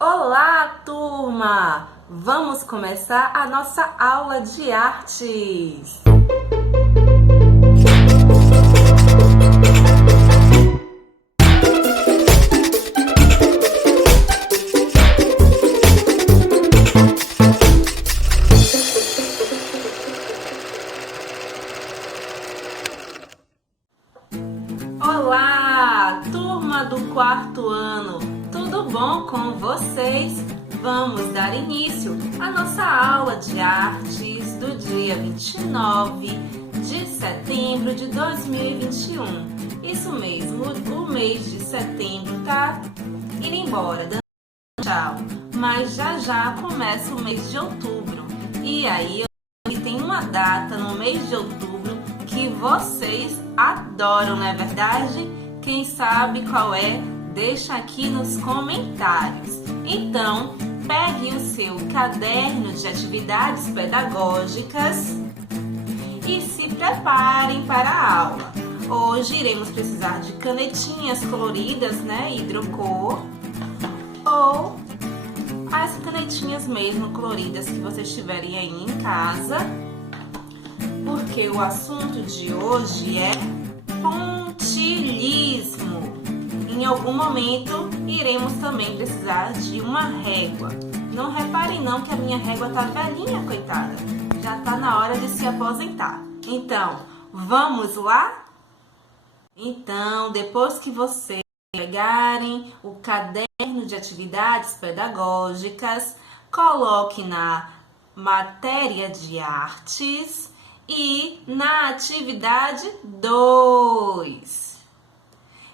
Olá, turma! Vamos começar a nossa aula de artes. Olá, turma do quarto ano! Tudo bom com vocês? Vamos dar início à nossa aula de artes do dia 29 de setembro de 2021. Isso mesmo, o mês de setembro tá indo embora, dando tchau, mas já começa o mês de outubro. E aí, tem uma data no mês de outubro que vocês adoram, não é verdade? Quem sabe qual é? Deixa aqui nos comentários. Então, pegue o seu caderno de atividades pedagógicas e se preparem para a aula. Hoje iremos precisar de canetinhas coloridas, né? Hidrocor, ou as canetinhas mesmo coloridas que vocês tiverem aí em casa, porque o assunto de hoje é pontilhismo. Em algum momento iremos também precisar de uma régua. Não reparem não que a minha régua tá velhinha, coitada. Já tá na hora de se aposentar. Então, vamos lá? Então, depois que vocês pegarem o caderno de atividades pedagógicas, coloque na matéria de artes e na atividade 2.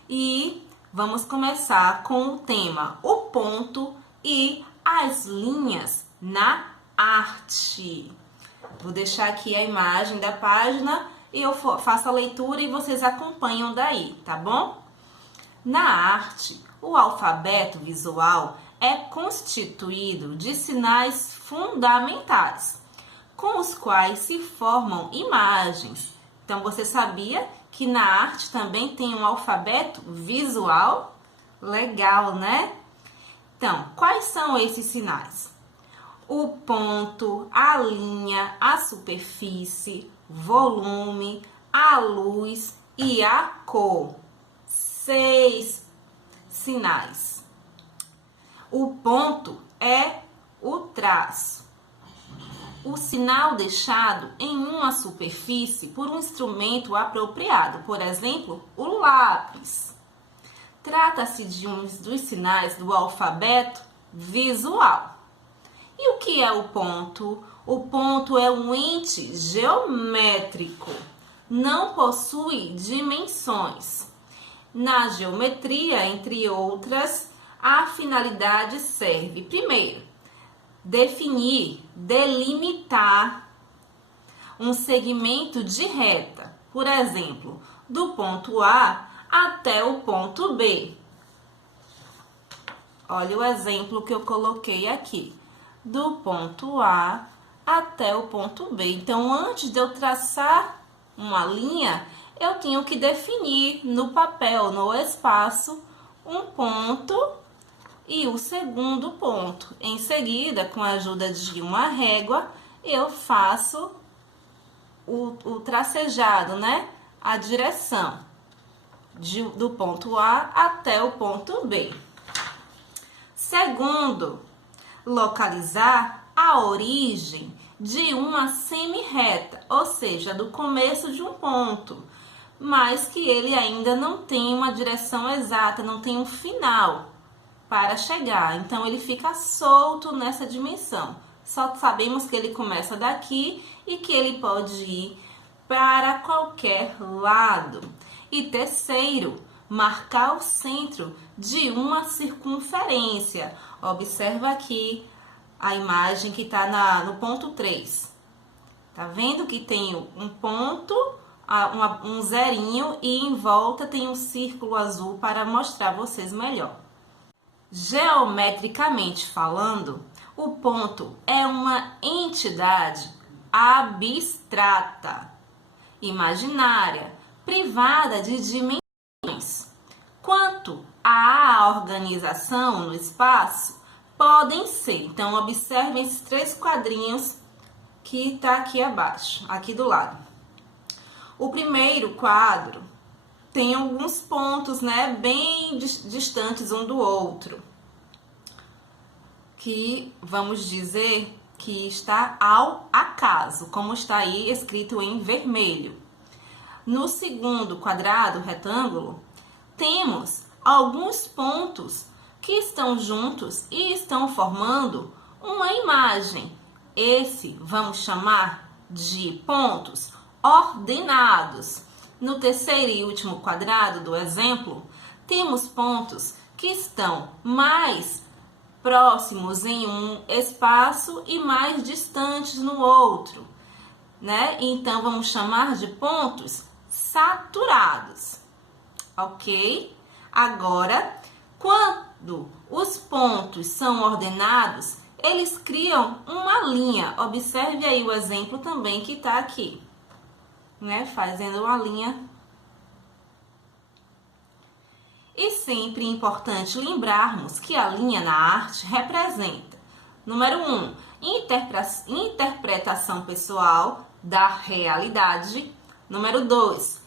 E vamos começar com o tema o ponto e as linhas na arte. Vou deixar aqui a imagem da página e eu faço a leitura e vocês acompanham daí, tá bom? Na arte, o alfabeto visual é constituído de sinais fundamentais, com os quais se formam imagens. Então, você sabia que na arte também tem um alfabeto visual? Legal, né? Então, quais são esses sinais? O ponto, a linha, a superfície, volume, a luz e a cor. 6 sinais. O ponto é o traço. O sinal deixado em uma superfície por um instrumento apropriado, por exemplo, o lápis. Trata-se de um dos sinais do alfabeto visual. E o que é o ponto? O ponto é um ente geométrico. Não possui dimensões. Na geometria, entre outras, a finalidade serve, primeiro, definir, delimitar um segmento de reta, por exemplo, do ponto A até o ponto B. Olha o exemplo que eu coloquei aqui, do ponto A até o ponto B. Então, antes de eu traçar uma linha, eu tenho que definir no papel, no espaço, um ponto e o segundo ponto. Em seguida, com a ajuda de uma régua, eu faço o tracejado, né? A direção do ponto A até o ponto B. Segundo, localizar a origem de uma semi-reta, ou seja, do começo de um ponto, mas que ele ainda não tem uma direção exata, não tem um final para chegar. Então, ele fica solto nessa dimensão. Só sabemos que ele começa daqui e que ele pode ir para qualquer lado. E terceiro, marcar o centro de uma circunferência. Observa aqui a imagem que está no ponto 3. Tá vendo que tem um ponto, um zerinho e em volta tem um círculo azul para mostrar a vocês melhor. Geometricamente falando, o ponto é uma entidade abstrata, imaginária, privada de dimensões. Quanto à organização no espaço, podem ser. Então, observem esses 3 quadrinhos que tá aqui abaixo, aqui do lado. O primeiro quadro tem alguns pontos, né, bem distantes um do outro, que vamos dizer que está ao acaso, como está aí escrito em vermelho. No segundo quadrado, retângulo, temos alguns pontos que estão juntos e estão formando uma imagem. Esse vamos chamar de pontos ordenados. No terceiro e último quadrado do exemplo, temos pontos que estão mais próximos em um espaço e mais distantes no outro, né? Então, vamos chamar de pontos saturados, ok? Agora, quando os pontos são ordenados, eles criam uma linha. Observe aí o exemplo também que está aqui, né? Fazendo uma linha. E sempre é importante lembrarmos que a linha na arte representa, número 1, interpretação pessoal da realidade. Número 2,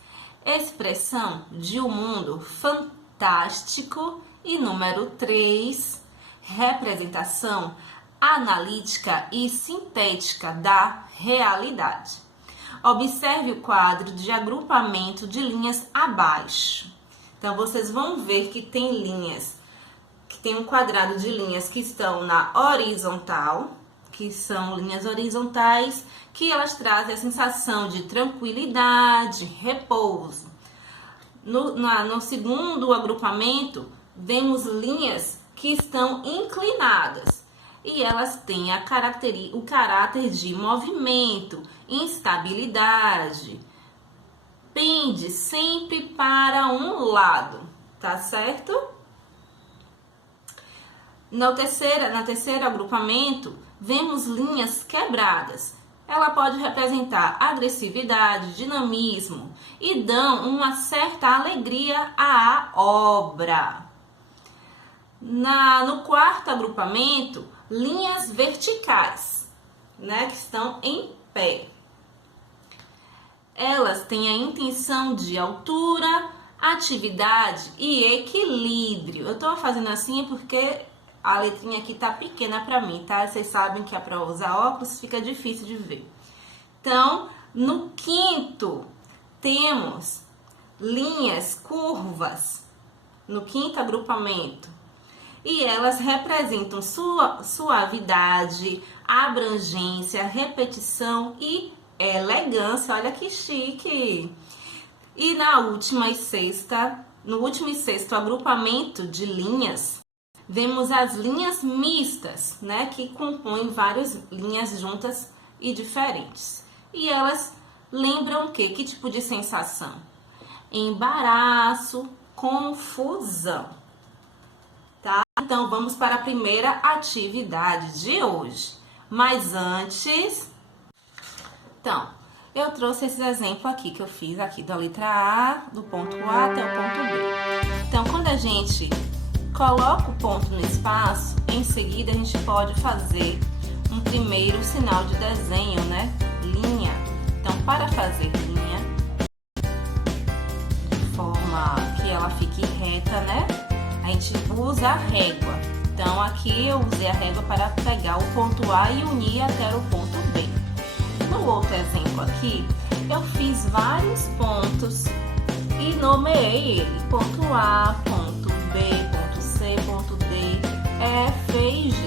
expressão de um mundo fantástico. E número 3, representação analítica e sintética da realidade. Observe o quadro de agrupamento de linhas abaixo. Então, vocês vão ver que tem linhas, que tem um quadrado de linhas que estão na horizontal, que são linhas horizontais, que elas trazem a sensação de tranquilidade, repouso. No segundo agrupamento, vemos linhas que estão inclinadas e elas têm o caráter de movimento, instabilidade, pende sempre para um lado, tá certo? No terceiro agrupamento, vemos linhas quebradas. Ela pode representar agressividade, dinamismo e dão uma certa alegria à obra. No quarto agrupamento, linhas verticais, né, que estão em pé. Elas têm a intenção de altura, atividade e equilíbrio. Eu tô fazendo assim porque a letrinha aqui tá pequena para mim, tá? Vocês sabem que é para usar óculos, fica difícil de ver. Então, no quinto, temos linhas curvas, no quinto agrupamento. E elas representam suavidade, abrangência, repetição e elegância. Olha que chique! E no último e sexto agrupamento de linhas, vemos as linhas mistas, né? Que compõem várias linhas juntas e diferentes. E elas lembram o quê? Que tipo de sensação? Embaraço, confusão. Então, vamos para a primeira atividade de hoje. Mas antes... Então, eu trouxe esses exemplos aqui que eu fiz aqui da letra A, do ponto A até o ponto B. Então, quando a gente coloca o ponto no espaço, em seguida a gente pode fazer um primeiro sinal de desenho, né? Linha. Então, para fazer linha, de forma que ela fique reta, né? A gente usa a régua. Então, aqui eu usei a régua para pegar o ponto A e unir até o ponto B. No outro exemplo aqui, eu fiz vários pontos e nomeei ele. Ponto A, ponto B, ponto C, ponto D, E, F e G.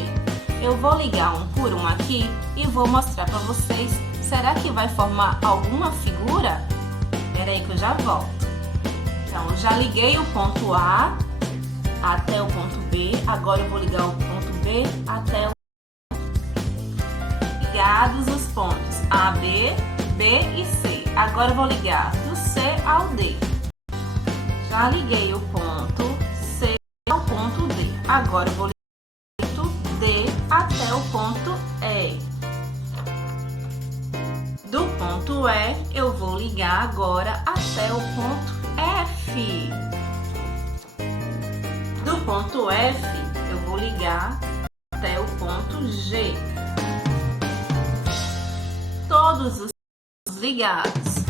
Eu vou ligar um por um aqui e vou mostrar para vocês. Será que vai formar alguma figura? Espera aí que eu já volto. Então, já liguei o ponto A até o ponto B, agora eu vou ligar o ponto B até o... Ligados os pontos A, B, B e C. Agora eu vou ligar do C ao D. Já liguei o ponto C ao ponto D. Agora eu vou ligar do D até o ponto E. Do ponto E, eu vou ligar agora até o ponto F. Do ponto F, eu vou ligar até ponto G. Todos os ligados,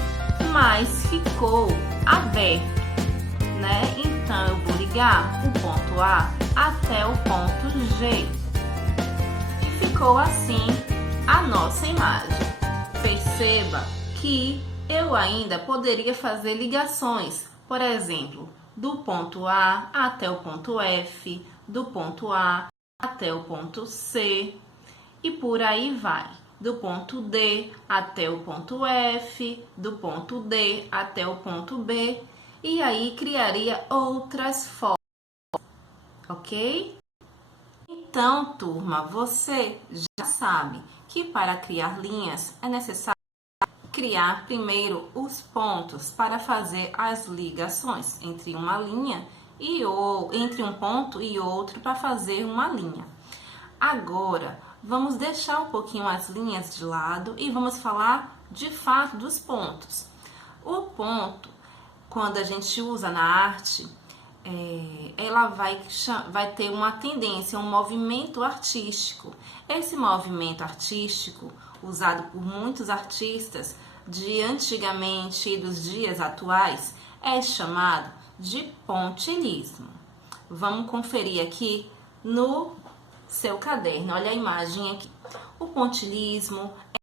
mas ficou aberto, né? Então, eu vou ligar o ponto A até o ponto G. E ficou assim a nossa imagem. Perceba que eu ainda poderia fazer ligações, por exemplo, do ponto A até o ponto F, do ponto A até o ponto C e por aí vai. Do ponto D até o ponto F, do ponto D até o ponto B, e aí criaria outras formas, ok? Então, turma, você já sabe que para criar linhas é necessário criar primeiro os pontos para fazer as ligações entre uma linha entre um ponto e outro para fazer uma linha. Agora, vamos deixar um pouquinho as linhas de lado e vamos falar de fato dos pontos. O ponto, quando a gente usa na arte, ela vai ter uma tendência, um movimento artístico. Esse movimento artístico, usado por muitos artistas de antigamente e dos dias atuais, é chamado de pontilhismo. Vamos conferir aqui no seu caderno, olha a imagem aqui. O pontilhismo é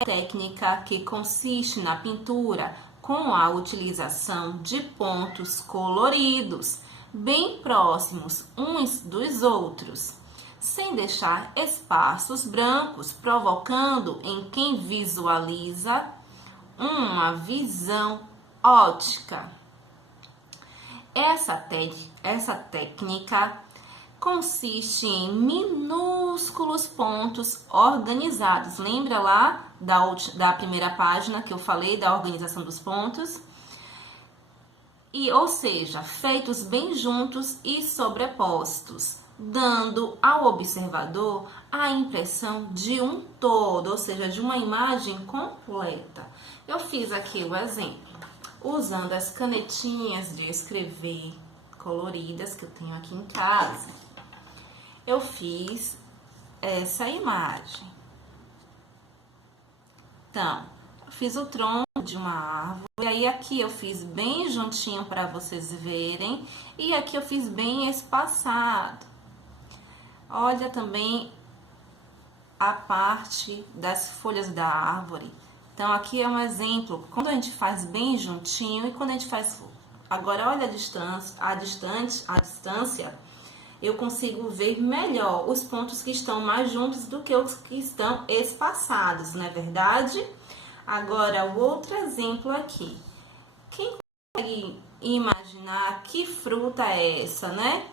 uma técnica que consiste na pintura com a utilização de pontos coloridos, bem próximos uns dos outros, sem deixar espaços brancos, provocando em quem visualiza uma visão ótica. Essa técnica consiste em minúsculos pontos organizados. Lembra lá da primeira página que eu falei da organização dos pontos? Ou seja, feitos bem juntos e sobrepostos, dando ao observador a impressão de um todo, ou seja, de uma imagem completa. Eu fiz aqui o exemplo, usando as canetinhas de escrever coloridas que eu tenho aqui em casa. Eu fiz essa imagem. Então, eu fiz o tronco de uma árvore, e aí aqui eu fiz bem juntinho para vocês verem, e aqui eu fiz bem espaçado. Olha também a parte das folhas da árvore. Então, aqui é um exemplo, quando a gente faz bem juntinho e quando a gente faz... Agora, olha a distância, eu consigo ver melhor os pontos que estão mais juntos do que os que estão espaçados, não é verdade? Agora, o outro exemplo aqui. Quem consegue imaginar que fruta é essa, né?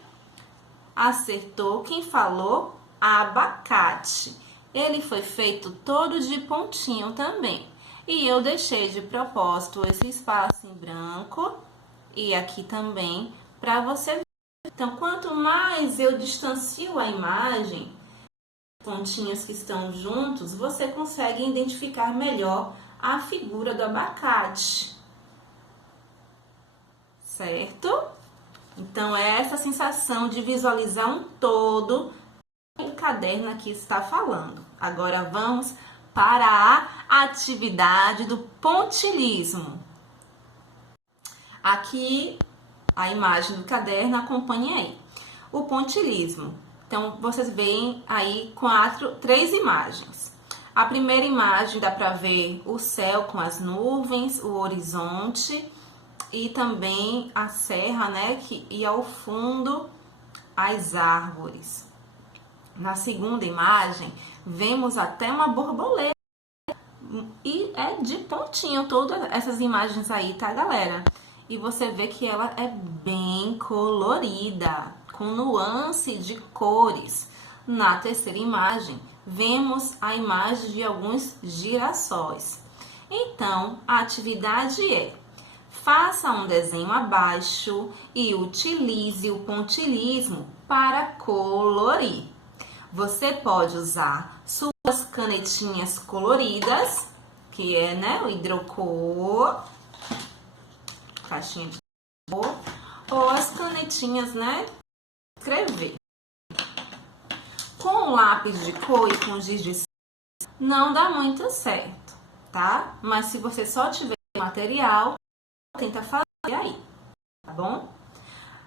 Acertou. Quem falou? Abacate. Ele foi feito todo de pontinho também. E eu deixei de propósito esse espaço em branco e aqui também para você ver. Então, quanto mais eu distancio a imagem, pontinhos que estão juntos, você consegue identificar melhor a figura do abacate. Certo? Então, é essa sensação de visualizar um todo que o caderno aqui está falando. Agora, vamos para a atividade do pontilhismo. Aqui, a imagem do caderno, acompanhe aí. O pontilhismo. Então, vocês veem aí três imagens. A primeira imagem dá para ver o céu com as nuvens, o horizonte e também a serra, né? E ao fundo as árvores. Na segunda imagem, vemos até uma borboleta. E é de pontinho todas essas imagens aí, tá, galera? E você vê que ela é bem colorida, com nuance de cores. Na terceira imagem, vemos a imagem de alguns girassóis. Então, a atividade é: faça um desenho abaixo e utilize o pontilhismo para colorir. Você pode usar suas canetinhas coloridas, que é, né, o hidrocor, caixinha de cor, ou as canetinhas, né, escrever. Com lápis de cor e com giz de cera, não dá muito certo, tá? Mas se você só tiver material, tenta fazer aí, tá bom?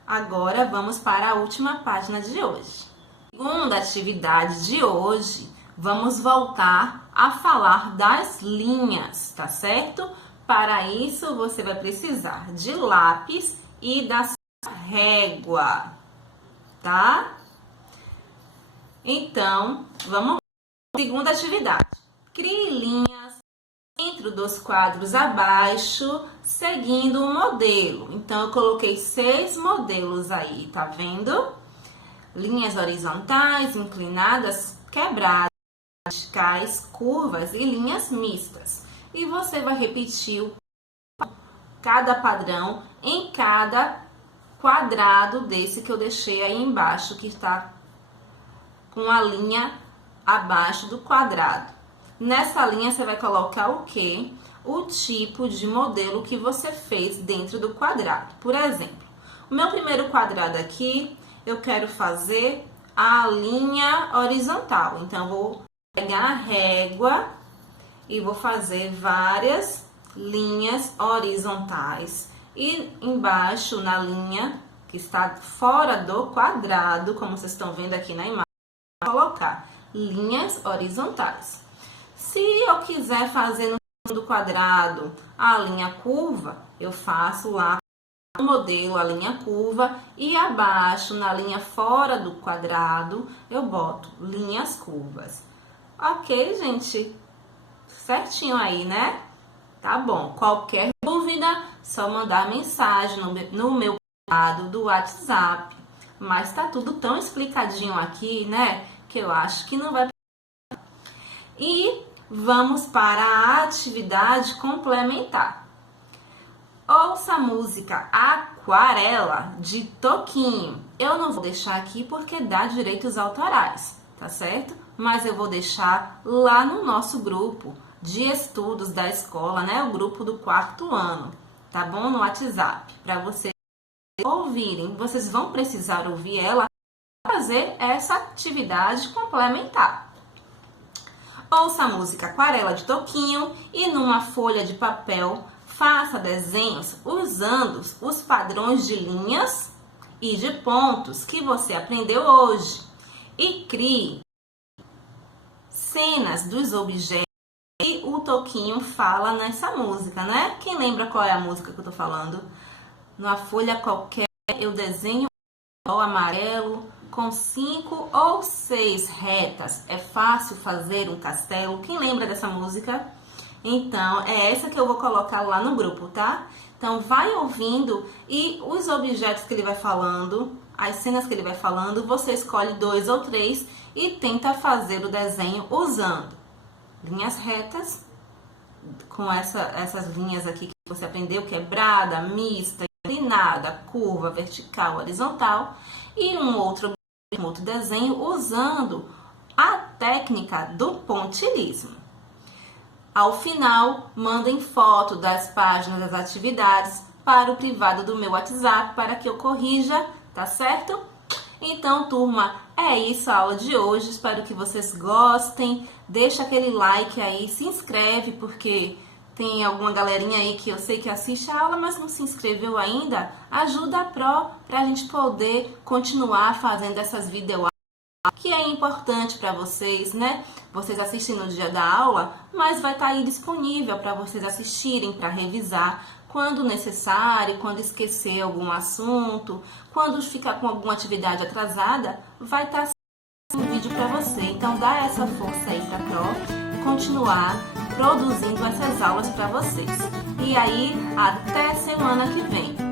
Agora vamos para a última página de hoje. Segunda atividade de hoje, vamos voltar a falar das linhas, tá certo? Para isso, você vai precisar de lápis e da sua régua, tá? Então, vamos para a segunda atividade. Crie linhas dentro dos quadros abaixo, seguindo o modelo. Então, eu coloquei 6 modelos aí, tá vendo? Linhas horizontais, inclinadas, quebradas, verticais, curvas e linhas mistas. E você vai repetir cada padrão em cada quadrado desse que eu deixei aí embaixo, que está com a linha abaixo do quadrado. Nessa linha você vai colocar o quê? O tipo de modelo que você fez dentro do quadrado. Por exemplo, o meu primeiro quadrado aqui, eu quero fazer a linha horizontal. Então, eu vou pegar a régua e vou fazer várias linhas horizontais. E embaixo, na linha que está fora do quadrado, como vocês estão vendo aqui na imagem, vou colocar linhas horizontais. Se eu quiser fazer no segundo quadrado a linha curva, eu faço lá no modelo a linha curva e abaixo, na linha fora do quadrado, eu boto linhas curvas. Ok, gente? Certinho aí, né? Tá bom. Qualquer dúvida, só mandar mensagem no meu lado do WhatsApp. Mas tá tudo tão explicadinho aqui, né? Que eu acho que não vai... E vamos para a atividade complementar. Ouça a música Aquarela, de Toquinho. Eu não vou deixar aqui porque dá direitos autorais, tá certo? Mas eu vou deixar lá no nosso grupo de estudos da escola, né? O grupo do 4º ano, tá bom? No WhatsApp, para vocês ouvirem. Vocês vão precisar ouvir ela para fazer essa atividade complementar. Ouça a música Aquarela de Toquinho e numa folha de papel faça desenhos usando os padrões de linhas e de pontos que você aprendeu hoje e crie cenas dos objetos que o Toquinho fala nessa música, né? Quem lembra qual é a música que eu tô falando? Numa folha qualquer eu desenho um amarelo com 5 ou 6 retas. É fácil fazer um castelo. Quem lembra dessa música? Então, é essa que eu vou colocar lá no grupo, tá? Então, vai ouvindo e os objetos que ele vai falando, as cenas que ele vai falando, você escolhe 2 ou 3 e tenta fazer o desenho usando linhas retas, com essas linhas aqui que você aprendeu, quebrada, mista, inclinada, curva, vertical, horizontal, e um outro desenho usando a técnica do pontilhismo. Ao final, mandem foto das páginas das atividades para o privado do meu WhatsApp para que eu corrija, tá certo? Então, turma, é isso a aula de hoje. Espero que vocês gostem. Deixa aquele like aí, se inscreve, porque tem alguma galerinha aí que eu sei que assiste a aula, mas não se inscreveu ainda. Ajuda a Pro para a gente poder continuar fazendo essas videoaulas, que é importante para vocês, né? Vocês assistem no dia da aula, mas vai estar aí disponível para vocês assistirem, para revisar quando necessário, quando esquecer algum assunto, quando ficar com alguma atividade atrasada, vai estar um vídeo para você. Então dá essa força aí para a Pro continuar produzindo essas aulas para vocês. E aí, até semana que vem.